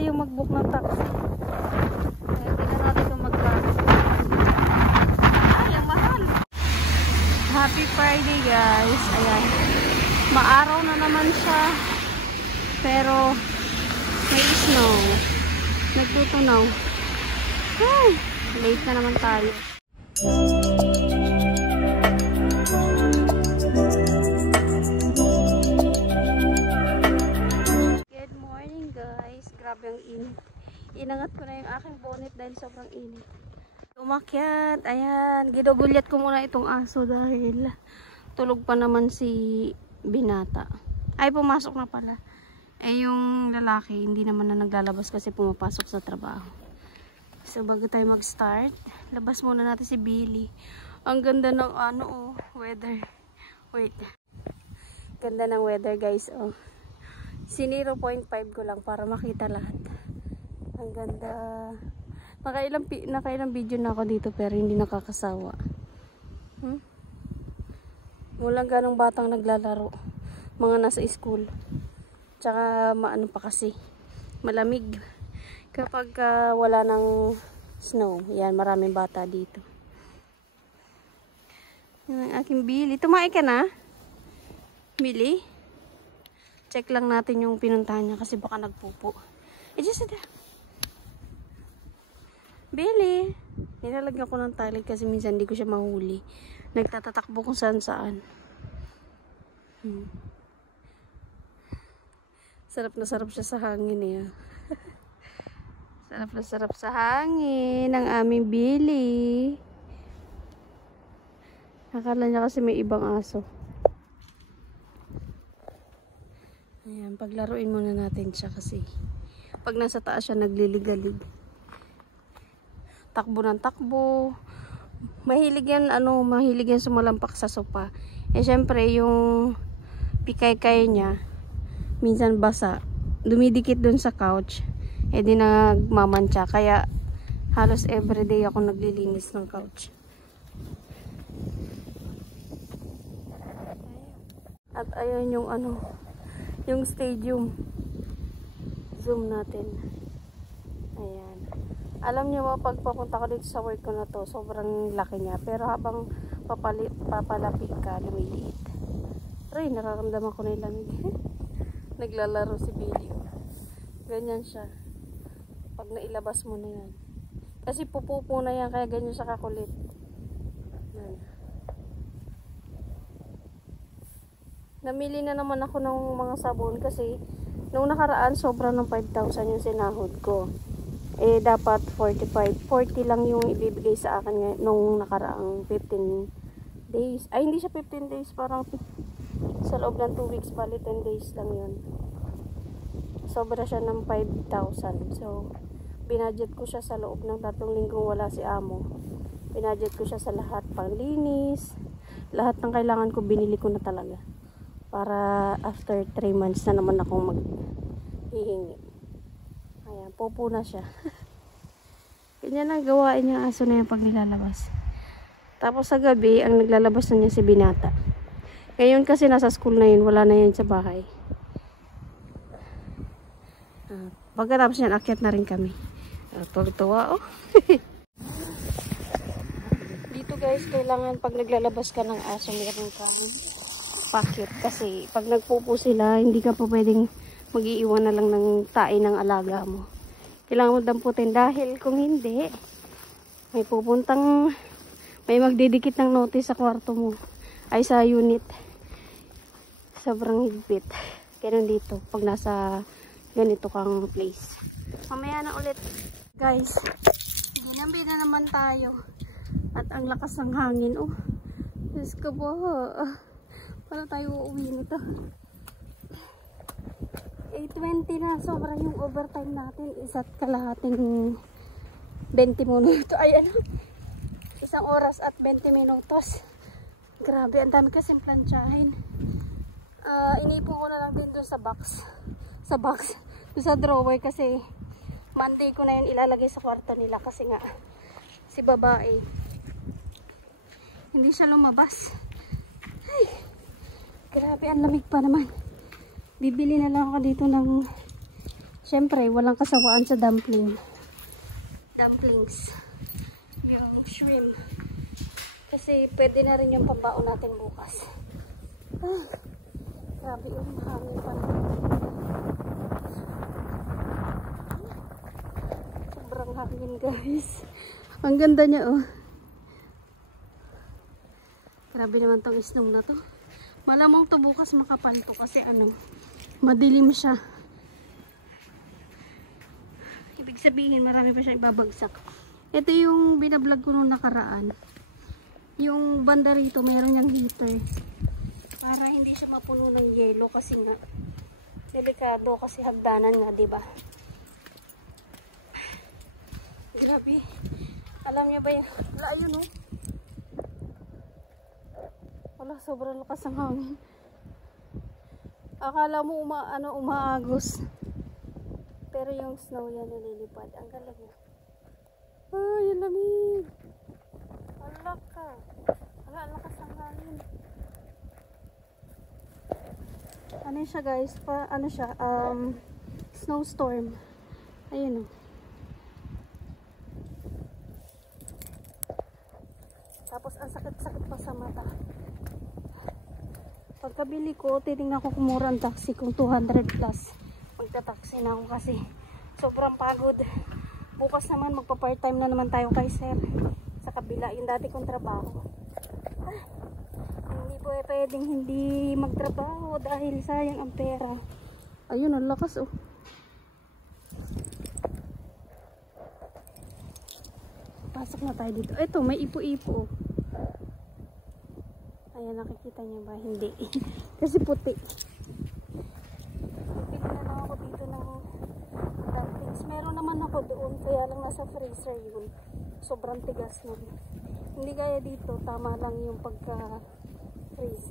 tayo mag-book ng taxi. Kaya tingnan natin kung mag-taxi. Ay, ang mahal! Happy Friday guys. Ayan. Maaraw na naman siya. Pero may snow. Nagtutunaw. Ay, late na naman tayo. Good morning guys. Grabe ang init. Inangat ko na yung aking bonnet dahil sobrang init. Umakyat. Ayan. Ginugulyat ko muna itong aso dahil tulog pa naman si Binata. Ay, pumasok na pala. Eh, yung lalaki, hindi naman na naglalabas kasi pumapasok sa trabaho. So, bago tayo mag-start, labas muna natin si Billy. Ang ganda ng weather. Wait. Ganda ng weather, guys. Oh. Si 0.5 ko lang para makita lahat. Ang ganda. Nakailang video na ako dito pero hindi nakakasawa. Walang ganong batang naglalaro. Mga nasa school. Tsaka maano pa kasi. Malamig. Kapag wala ng snow. Yan, maraming bata dito. Yan ang aking Billy. Tumae ka na? Billy? Check lang natin yung pinuntahan niya kasi baka nagpupo. Just sit down. Billy! Nilalagyan ko ng tali kasi minsan hindi ko siya mahuli. Nagtatatakbo kung saan saan. Sarap na sarap siya sa hangin eh. Sarap na sarap sa hangin ng aming Billy. Akala niya kasi may ibang aso. Ayan, paglaruin muna natin siya kasi pag nasa taas siya nagliligalig. Takbo ng takbo. Mahilig yan, mahilig yan sumalampak sa sopa. Eh, syempre, yung pikay-kay niya, minsan basa. Dumidikit dun sa couch. Eh, di nagmamantsa. Kaya, halos everyday ako naglilinis ng couch. At ayun yung yung stadium. Zoom natin. Ayan. Alam niyo mo, pag papunta ko dito sa work ko na to, sobrang laki niya. Pero habang papalapit ka, lumiliit. Pero nararamdaman ko na yung lamig. Naglalaro si Billy. Ganyan siya. Pag nailabas mo na yan. Kasi pupupo na yan, kaya ganyan siya kakulit. Yan. Namili na naman ako ng mga sabon kasi nung nakaraan, sobra ng 5,000 yung sinahod ko. Eh, dapat 45. 40 lang yung ibibigay sa akin nung nakaraang 15 days. Ay, hindi siya 15 days. Parang sa loob ng 2 weeks, bali 10 days lang yun. Sobra siya ng 5,000. So, binadget ko siya sa loob ng 3 linggong wala si amo. Binadget ko siya sa lahat. Panglinis. Lahat ng kailangan ko, binili ko na talaga. Para after 3 months na naman akong maghihingi. Ayan, popo na siya. Ganyan ang gawain niya aso na yung pag nilalabas. Tapos sa gabi, ang naglalabas na niya si Binata. Ngayon kasi nasa school na yun, wala na yun sa bahay. Pagkatapos niyan, akyat na rin kami. Tuwa oh. Dito guys, kailangan pag naglalabas ka ng aso, meron kang packet. Kasi pag nagpupo sila, hindi ka po pwedeng mag-iiwan na lang ng tae ng alaga mo. Kailangan mo damputin dahil kung hindi, may magdidikit ng notice sa kwarto mo. Ay sa unit. Sobrang higpit. Ganun dito pag nasa ganito kang place. Mamaya na ulit. Guys, ginambi na naman tayo. At ang lakas ng hangin. Oh, Diyos ko po. Para tayo uuwi nito. 8:20 na, sobrang yung overtime natin. Isa't kalahating 20 minuto. Ay, 1 oras at 20 minutos. Grabe, ang dami kasing plantsahin. Inipon ko na lang din doon sa box. Doon sa drawer kasi Monday ko na yun ilalagay sa kwarto nila kasi nga si babae hindi siya lumabas. Ay, grabe, ang lamig pa naman. Bibili na lang ako dito ng Siyempre, walang kasawaan sa dumplings. Yung shrimp. Kasi pwede na rin yung pambaon natin bukas. Ay, grabe yung hangin pa na. Sobrang hangin guys. Ang ganda niya oh. Grabe naman tong snow na to. Malamang to bukas makapal to kasi ano, madilim siya. Ibig sabihin marami pa siya ibabagsak. Ito yung binablog ko nung nakaraan. Yung banda rito mayroon niyang heater. Para hindi siya mapuno ng yelo kasi nga delikado kasi hagdanan nga, 'di ba? Grabe. Alam niya ba yan? Wala, ayun oh. Wala, sobrang lakas ng hangin. Akala mo umaagos. Pero yung snow yan nililipad. Ang galing niya. Ay, yung lamig. Wala ka. Wala, ang lakas ng hangin. Ano siya guys? Ano siya? Snowstorm. Ayun oh. Tapos ang sakit-sakit pa sa mata. Pagkabili ko, titingnan ko kung mura ang taxi kung 200 plus. Magta-taxi na ako kasi sobrang pagod. Bukas naman magpa-part-time na naman tayo kay sir. Sa kabila, yung dati kong trabaho. Hindi po pwedeng hindi magtrabaho dahil sayang ang pera. Ayun, ang lakas oh. Pasok na tayo dito. Ito, may ipo-ipo oh. Ayan, nakikita niyo ba? Hindi. Kasi puti. Bibili na lang ako dito ng dumplings. Meron naman ako doon. Kaya lang nasa freezer yun. Sobrang tigas nun. Hindi kaya dito. Tama lang yung pagka-freeze.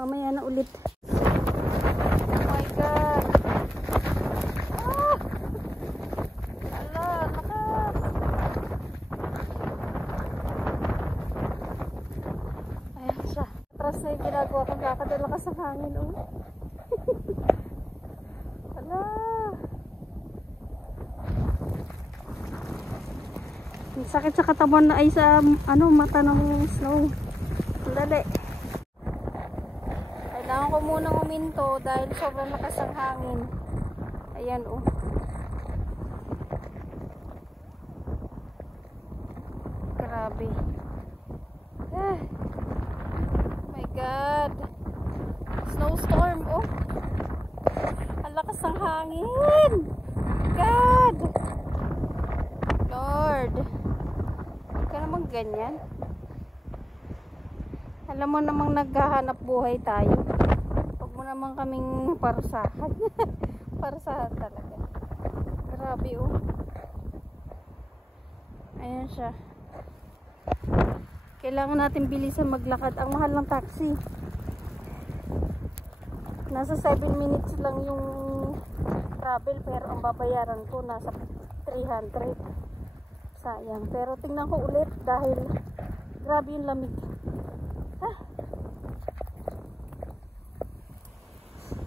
Mamaya na ulit. Oh my God! Ah! Ala, lakas! Ayan siya. Atras na yung ginagawa kong lakad. Ang lakas ng hangin, oh. Ala! Ang sakit sa katawan na ay sa mata ng snow. Dali. Kailangan ko munang uminto dahil sobrang lakas ng hangin. Ayan, oh. Grabe. Ah. My God. Snowstorm, oh. Ang lakas ng hangin. God. Lord. Huwag ka naman ganyan. Alam mo namang naghahanap buhay tayo. Huwag mo naman kaming parusahan. Parusahan talaga. Grabe, oh. Ayan siya. Kailangan natin bilisan maglakad. Ang mahal ng taxi. Nasa 7 minutes lang yung travel. Pero ang babayaran ko nasa 300. Sayang. Pero tingnan ko ulit dahil grabe yung lamig.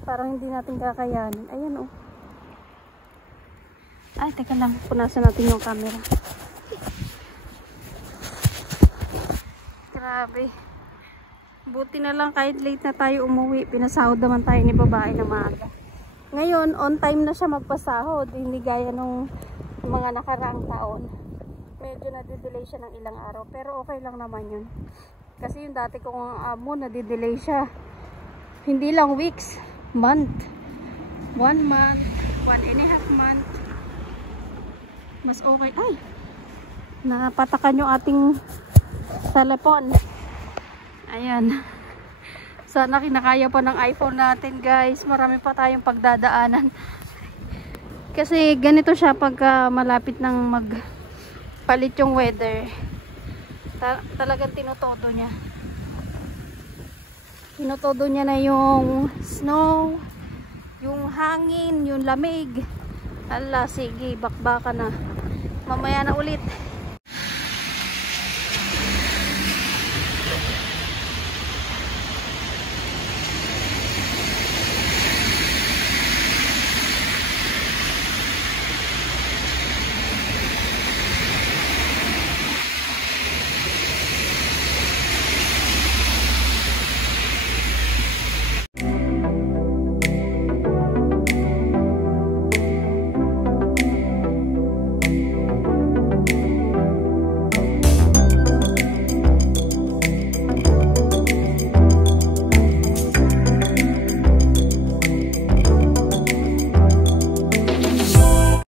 Parang hindi natin kakayanin. Ayan, oh. Ay, teka lang. Punasan natin yung camera. Grabe. Buti na lang kahit late na tayo umuwi. Pinasahod naman tayo ni babae na maaga. Ngayon, on time na siya magpasahod. Hindi gaya nung mga nakaraang taon. Medyo nadidelay siya ng ilang araw. Pero okay lang naman yun. Kasi yung dati kong amo, nadidelay siya. Hindi lang weeks. Month. 1 month. 1.5 month. Mas okay. Ay! Napatakan yung ating telepon. Ayan. Sana kinakaya pa ng iPhone natin, guys. Marami pa tayong pagdadaanan. Kasi ganito siya pagka malapit ng magpalit yung weather. Talagang tinutodo niya. Tinutodo niya na yung snow, yung hangin, yung lamig. Ala, sige, bakbaka na. Mamaya na ulit.